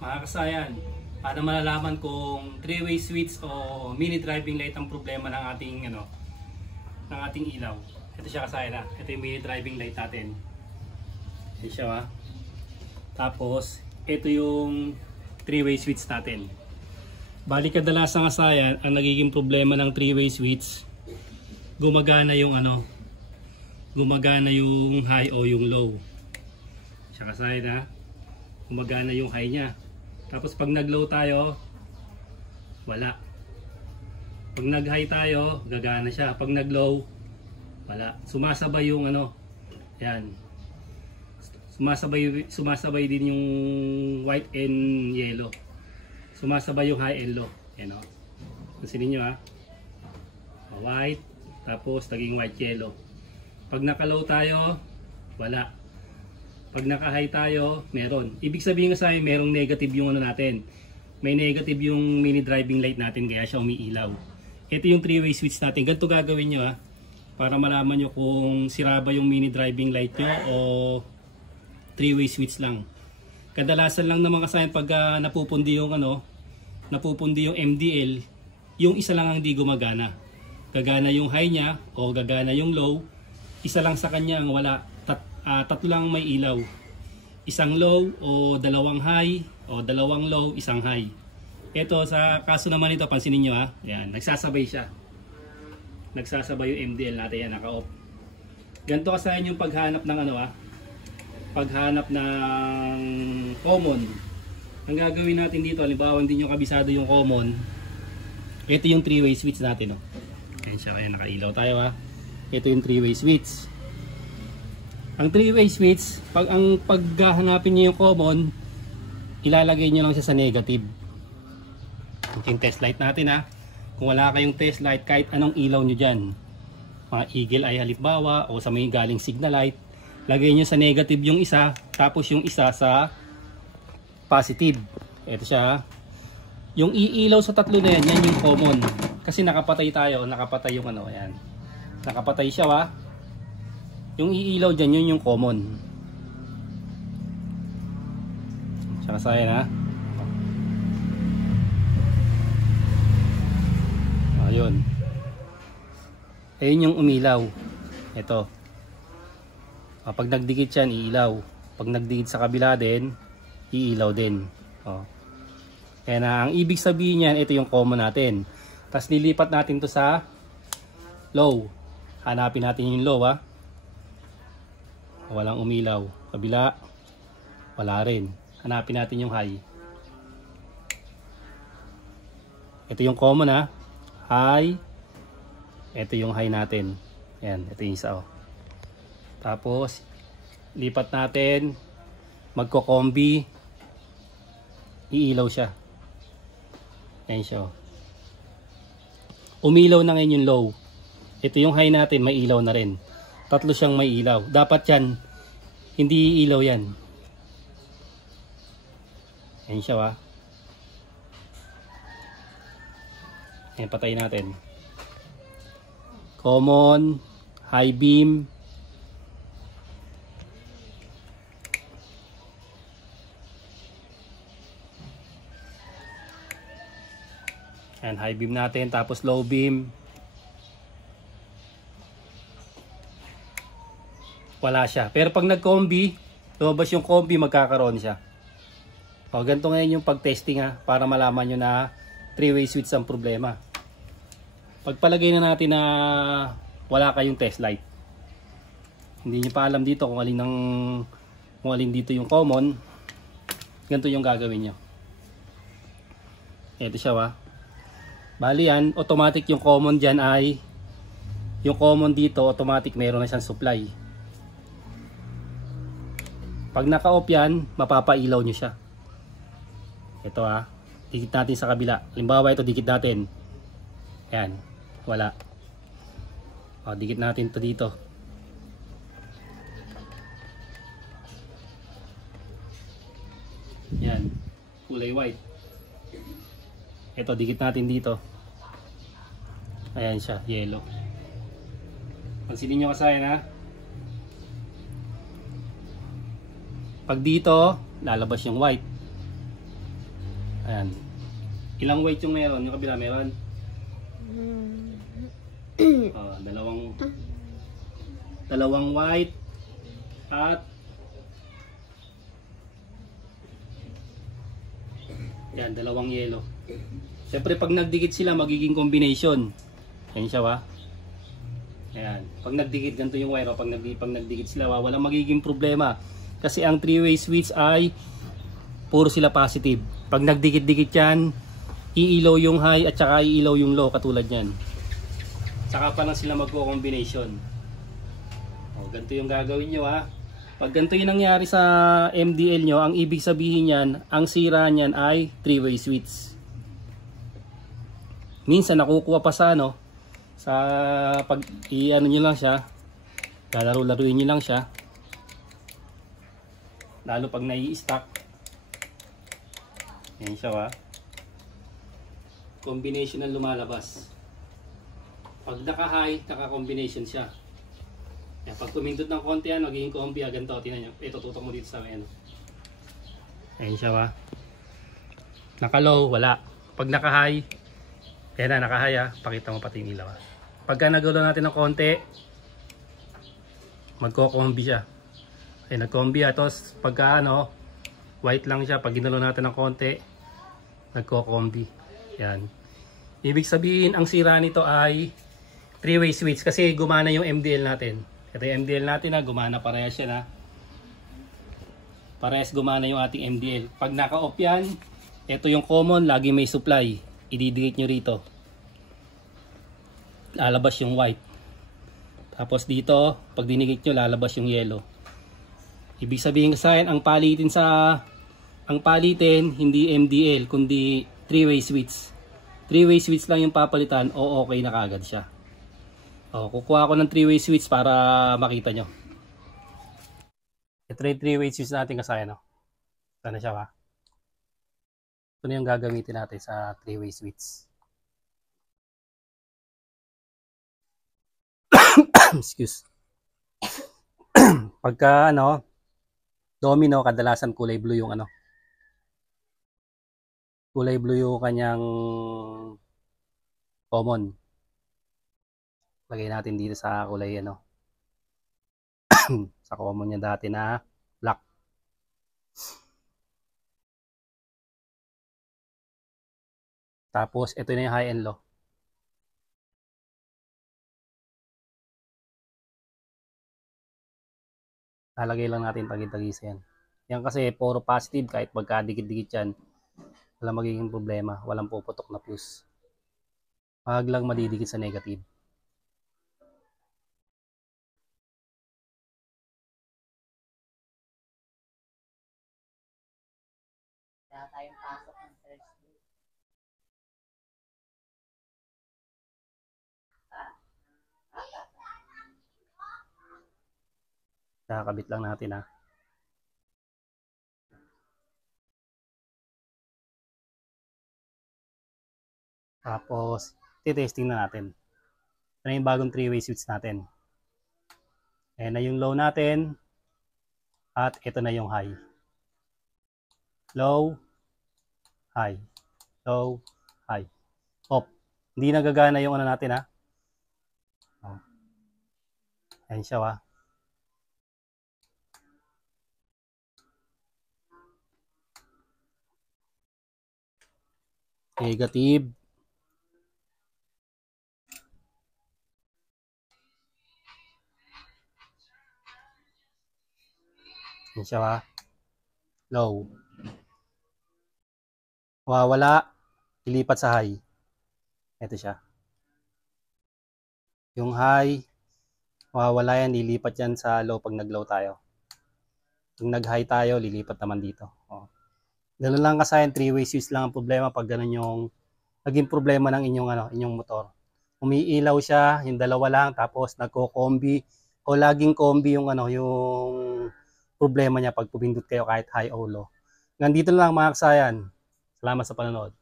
Mga kasayan, para malalaman kung three-way switch o mini driving light ang problema ng ating ng ating ilaw. Ito siya kasayan ha. Ito yung mini driving light natin. Ito siya ha. Tapos ito yung three-way switch natin. Bali kadalasan kasayan, ang nagiging problema ng three-way switch, gumagana yung gumagana yung high o yung low. Siya kasayan ha. Gumagana yung high niya. Tapos pag nag-low tayo, wala. Pag nag-high tayo, gagana siya. Pag nag-low, wala. Sumasabay yung yan. Sumasabay din yung white and yellow. Sumasabay yung high and low. Yan o. Pansinin nyo ha. White, tapos naging white yellow. Pag naka-low tayo, wala. Pag naka-high tayo, meron. Ibig sabihin nga sa akin, merong negative yung natin. May negative yung mini driving light natin, kaya siya umiilaw. Ito yung three-way switch natin. Ganito gagawin nyo ha. Para malaman nyo kung sira ba yung mini driving light nyo o three-way switch lang. Kadalasan lang naman kasi pag napupundi yung napupundi yung MDL, yung isa lang ang hindi gumagana. Gagana yung high niya o gagana yung low. Isa lang sa kanya ang wala. Tatlo lang may ilaw. Isang low o dalawang high o dalawang low, isang high. Ito sa kaso naman ito, pansinin nyo ha. Yan, nagsasabay siya. Nagsasabay yung MDL natin yan, naka-off. Ganito kasayan yung paghanap ng paghanap ng common. Ang gagawin natin dito, halimbawa hindi nyo kabisado yung common. Ito yung three-way switch natin. Ayan siya, kaya nakailaw tayo ha. Ito yung three-way switch. Ang three-way switch, paghahanapin niyo yung common, ilalagay niyo lang siya sa negative. Ito yung test light natin ha. Kung wala kayong test light, kahit anong ilaw niyo dyan, mga eagle eye halimbawa, o sa may galing signal light, lagay niyo sa negative yung isa, tapos yung isa sa positive. Ito siya ha. Yung iilaw sa tatlo na yan, yan yung common. Kasi nakapatay tayo, nakapatay yung yan. Nakapatay siya ha. Yung iilaw dyan, yun yung common. Tsaka sa'yo na. Ayun. Ayun yung umilaw. Ito. Pag nagdikit yan, iilaw. Pag nagdikit sa kabila din, iilaw din. Kaya na, ang ibig sabihin yan, ito yung common natin. Tapos lilipat natin to sa low. Hanapin natin yung low ha. Walang umilaw. Kabila, wala rin. Hanapin natin yung high. Ito yung common ha. High. Ito yung high natin. Ayan, ito yung isa Tapos, lipat natin. Magko-combi. Iilaw siya. Ayan siya Umilaw na ngayon yung low. Ito yung high natin, may ilaw na rin. Tatlo siyang may ilaw. Dapat yan, hindi ilaw yan. Ayan siya Ayan, patayin natin. Common, high beam. Ayan, high beam natin, tapos low beam. Wala siya. Pero pag nag-combi, lumabas yung combi, magkakaroon siya. Ganito ngayon yung pag-testing para malaman nyo na three-way switch ang problema. Pagpalagay na natin na wala kayong test light. Hindi nyo pa alam dito kung alin dito yung common. Ganito yung gagawin nyo. Ito siya Bali yan, automatic yung common dyan ay, yung common dito, automatic meron na siyang supply. Pag naka-off yan, mapapailaw nyo siya. Ito dikit natin sa kabila. Halimbawa ito, dikit natin. Ayan, wala. Dikit natin ito dito. Ayan, kulay white. Ito, dikit natin dito. Ayan siya, yellow. Pansinin nyo kasayan Pag dito, lalabas yung white. Ayan. Ilang white yung meron? Yung kabila meron? Dalawang white at yan, dalawang yellow. Siyempre pag nagdikit sila magiging combination. Ayan siya ba? Ayan. Pag nagdikit ganito yung wire, pag nagdikit sila, walang magiging problema. Kasi ang three-way switch ay puro sila positive. Pag nagdikit-dikit yan, iilaw yung high at saka iilaw yung low katulad yan. Saka pa lang sila magko-combination. O, ganito yung gagawin nyo ha. Pag ganito yung nangyari sa MDL nyo, ang ibig sabihin yan, ang sira niyan ay three-way switch. Minsan nakukuha pa sa ano, sa pag i-ano nyo lang siya, lalaro-laruin nyo lang siya. Lalo pag nai-stack. Yan siya ha. Combination ang lumalabas. Pag naka-high, naka-combination siya. Kaya pag tumindot ng konti yan, magiging combi, ganito, tingnan nyo. Ito, tutok mo dito sa akin. Ayan siya ba? Naka-low, wala. Pag naka-high, ayan na, naka-high ha. Pakita mo pati yung ilaw ha. Pagka nagulo natin ng konti, magko-combi siya. Ayan, nag-combi ha. Tapos pagka ano, white lang siya. Pag ginulo natin ng konti, nagko-combi. Ayan. Ibig sabihin, ang sira nito ay three-way switch kasi gumana yung MDL natin. Ito yung MDL natin na gumana, parehas yan ha. Parehas gumana yung ating MDL. Pag naka-off yan, ito yung common, lagi may supply. Ididikit nyo rito. Lalabas yung white. Tapos dito, pag dinikit nyo, lalabas yung yellow. Ibig sabihin sa akin, ang palitin, hindi MDL, kundi three-way switch. Three-way switch lang yung papalitan o okay na kagad siya. O, kukuha ko ng three-way switch para makita nyo. Ito yung three-way switch natin kasi ano. Sana siya ba? Ito na yung gagamitin natin sa three-way switch. Excuse. Pagka ano, domino, kadalasan kulay blue yung ano. Kulay blue yung kanyang common. Lagay natin dito sa kulay ano. Sa common niya dati na black. Tapos ito na yung high and low. Lalagay lang natin tagid-tagisa yan. Yan kasi puro positive, kahit magkadikit-dikit yan, walang magiging problema, walang puputok na fuse. Wag lang madidikit sa negative. Wala tayong pasok ng Thursday. Kakabit lang natin ha. Tapos, titesting na natin. Ito na yung bagong three-way switch natin. Ayan na yung low natin. At ito na yung high. Low, high. Low, high. Off. Hindi nagagana yung ano natin ha. Ayan siya ha. Negative. Ayan siya ha. Low. Wala. Ilipat sa high. Ito siya. Yung high, wala yan. Lilipat yan sa low pag nag-low tayo. Pag nag-high tayo, lilipat naman dito. O. Ganun lang kasi yung three-way switch lang ang problema pag ganun yung naging problema ng inyong motor. Umiilaw siya, yung dalawa lang, tapos nagko-combi o laging combi yung yung problema niya pag pumindot kayo kahit high o low. Nandito lang mga kasayan. Salamat sa panonood.